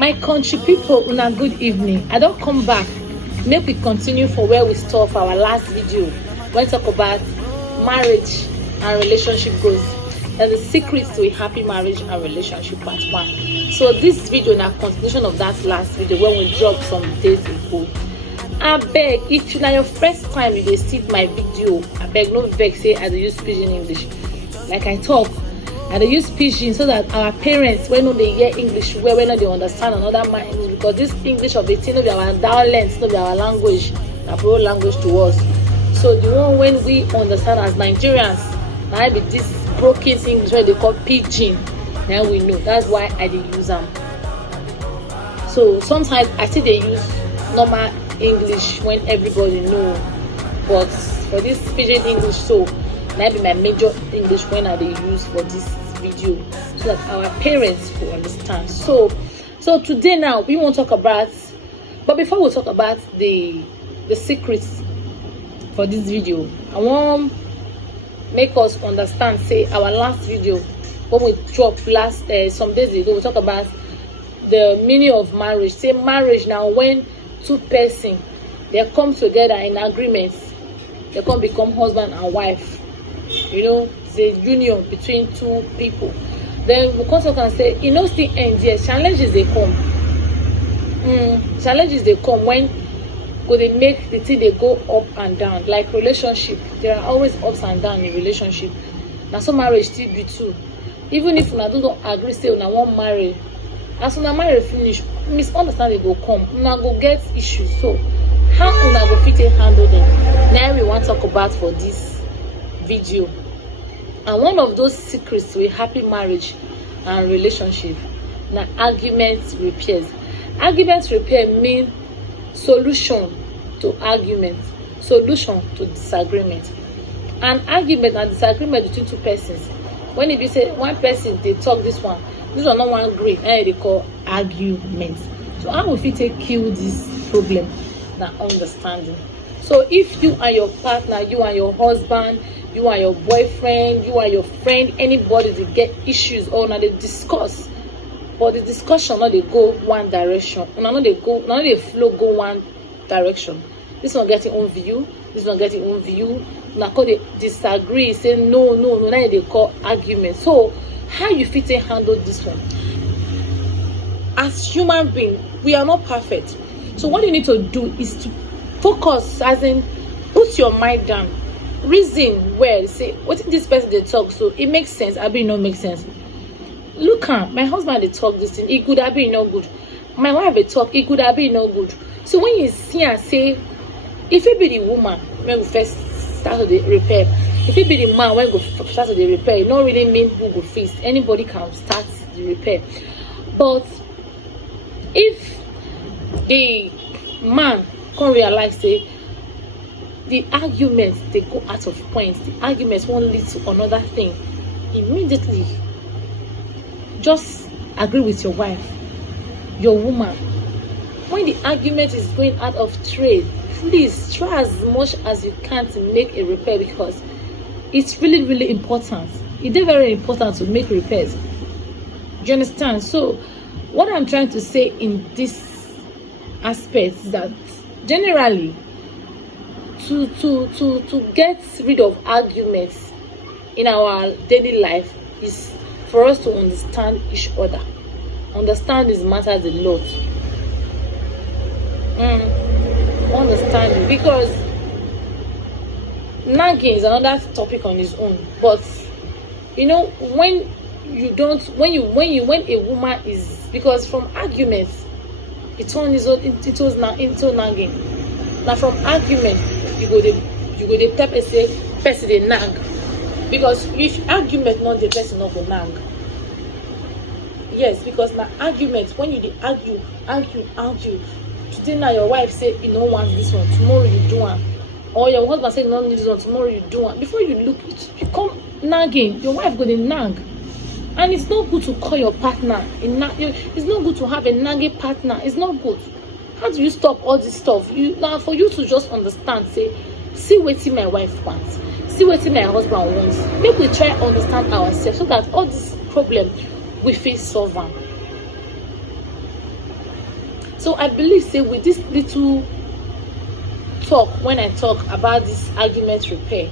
My country people, una good evening. I don't come back. Make we continue for where we stop our last video when we talk about marriage and relationship goals. And the secrets to a happy marriage and relationship part 1. So this video is a continuation of that last video when we dropped some days ago. I beg, if you na your first time you dey see my video, I beg no vex say I dey use pidgin English. Like I talk, I dey use pidgin so that our parents when no dey hear English well, when no dey understand another man English, because this English of a thing no be our dialect, no be our language, na borrow language to us. So the one when we understand as Nigerians, na be this broken English wey they call pidgin, na we know. That's why I dey use them. So sometimes I still dey use normal English when everybody know, but for this pidgin English, so that be my major English when I dey use for this video, so that our parents will understand. So today now we want to talk about, but before we talk about the secrets for this video, I want make us understand. Say our last video when we dropped last some days ago, we talk about the meaning of marriage. Say marriage now when two person they come together in agreement, they can become husband and wife. You know, the union between two people. Then we also can say it no still end. Yes, challenges they come. Challenges they come when they make the thing they go up and down. Like relationship, there are always ups and downs in relationship. Now so marriage still be too. Even if una don't agree, say una won't marry. As una marry finish, misunderstanding go come. Una go get issues. So how una go fit handle them? Now we want to talk about for this video. And one of those secrets to a happy marriage and relationship, na argument repairs. Argument repair mean solution to argument, solution to disagreement. An argument and disagreement between two persons, when it be say one person they talk this one not one agree, and they call argument. So how we fit take kill this problem? Now understanding. So if you and your partner, you and your husband, you and your boyfriend, you and your friend, anybody they get issues or now they discuss, but the discussion not they go one direction, now they flow go one direction. This one get your own view, this one get your own view. Now they disagree, say no, now they call argument. So how you fit handle this one? As human being, we are not perfect. So what you need to do is to focus, as in put your mind down, reason well, say what did this person they talk, so it makes sense, I be not make sense. Look at my husband they talk this thing, it could have been no good. My wife they talk, it could have been no good. So when you see and say, if it be the woman when we first start to the repair, if it be the man when we go start to the repair, it don't really mean who go first. Anybody can start the repair. But if the man can realize say the arguments they go out of point, the arguments won't lead to another thing, immediately just agree with your wife, your woman. When the argument is going out of trade, please try as much as you can to make a repair, because it's really important. It's very important to make repairs. Do you understand? So what I'm trying to say in this aspect is that generally to get rid of arguments in our daily life is for us to understand each other. Understand this matters a lot. Understanding, because nagging is another topic on its own. But you know, when a woman is, because from arguments it turns into nagging. Now from argument you go the type and say person they nag, because if argument not the person not go nag. Yes, because now argument, when you argue today, now your wife say you don't want this one, tomorrow you do one, or your husband say you don't need this one, tomorrow you do one. Before you look, it become nagging. Your wife go to nag, and it's not good to call your partner it's not good to have a nagging partner. It's not good. How do you stop all this stuff? Now for you to just understand, say, see what my wife wants, see what my husband wants. Make we try understand ourselves, so that all this problem we face solve them. So I believe, say, with this little talk, when I talk about this argument repair,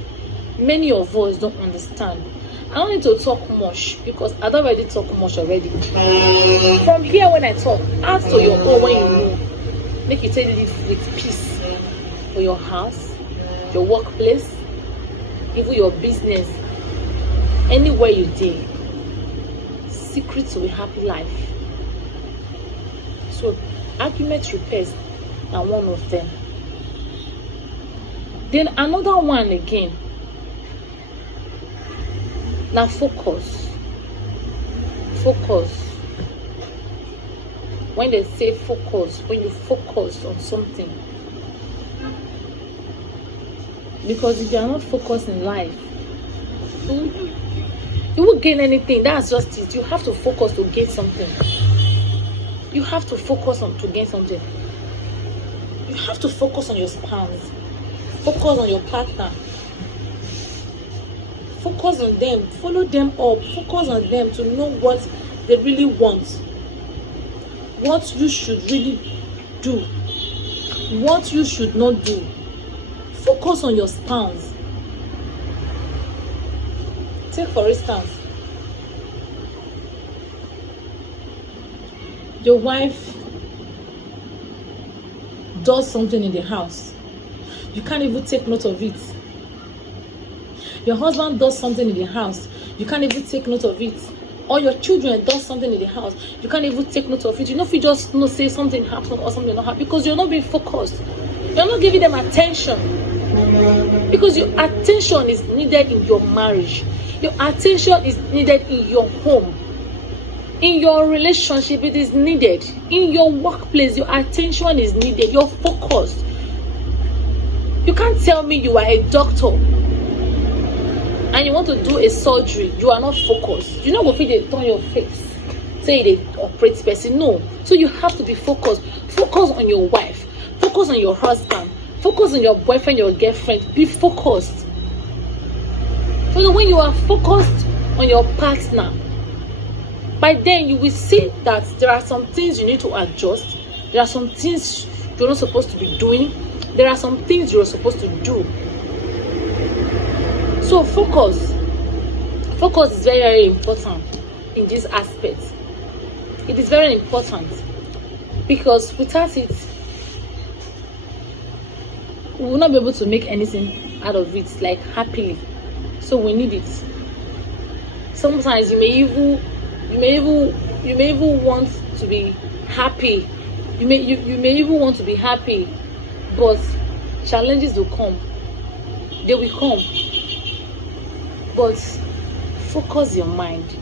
many of us don't understand. I don't need to talk much because I don't already talk much already. From here, when I talk, ask to your own when you know. Make you take live with peace for your house, your workplace, even your business, anywhere you dey. Secret to a happy life. So argument repairs are one of them. Then another one again. Now focus. When they say focus, when you focus on something, because if you are not focused in life, you won't gain anything. That's just it. You have to focus to gain something. You have to focus on to gain something. You have to focus on your spouse, focus on your partner, focus on them, follow them up, focus on them to know what they really want, what you should really do, what you should not do. Focus on your spouse. Take for instance, your wife does something in the house, you can't even take note of it. Your husband does something in the house, you can't even take note of it. Or your children does something in the house, you can't even take note of it. You know, if you just say something happened or something not happen, because you're not being focused, you're not giving them attention. Because your attention is needed in your marriage, your attention is needed in your home, in your relationship. It is needed in your workplace. Your attention is needed. You're focused. You can't tell me you are a doctor and you want to do a surgery, you are not focused. You know what they turn your face, say they operate person. No. So you have to be focused. Focus on your wife, focus on your husband, focus on your boyfriend, your girlfriend. Be focused. So when you are focused on your partner, by then you will see that there are some things you need to adjust. There are some things you're not supposed to be doing. There are some things you're supposed to do. So focus is very, very important in this aspect. It is very important because without it, we will not be able to make anything out of it, like happily. So we need it. Sometimes you may even want to be happy. You may even want to be happy, but challenges will come. They will come. But focus your mind.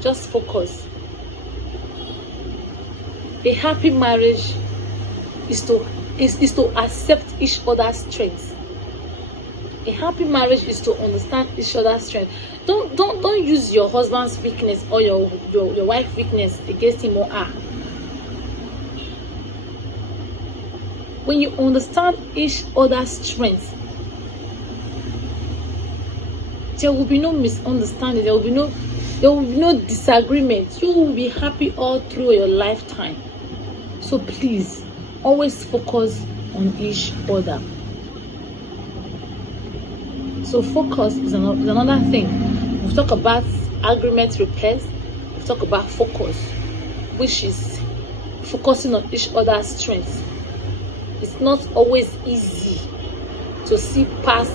Just focus. A happy marriage is to accept each other's strengths. A happy marriage is to understand each other's strength. Don't use your husband's weakness or your wife's weakness against him or her. When you understand each other's strengths, there will be no misunderstanding, there will be no disagreement. You will be happy all through your lifetime. So please always focus on each other. So focus is another thing. We've talked about agreement repairs, we've talked about focus, which is focusing on each other's strengths. It's not always easy to see past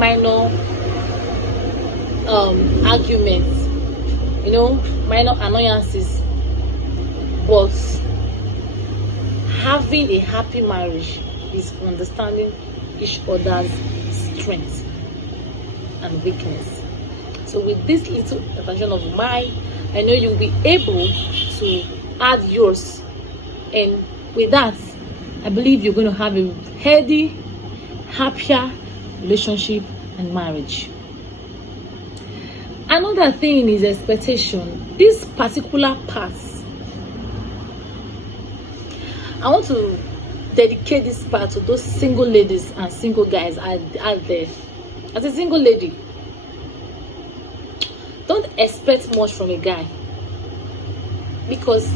minor arguments, minor annoyances, but having a happy marriage is understanding each other's strengths and weakness. So with this little intervention of mine, I know you'll be able to add yours, and with that, I believe you're going to have a healthy, happier relationship and marriage. Another thing is expectation. This particular part, I want to dedicate this part to those single ladies and single guys out there. As a single lady, don't expect much from a guy, because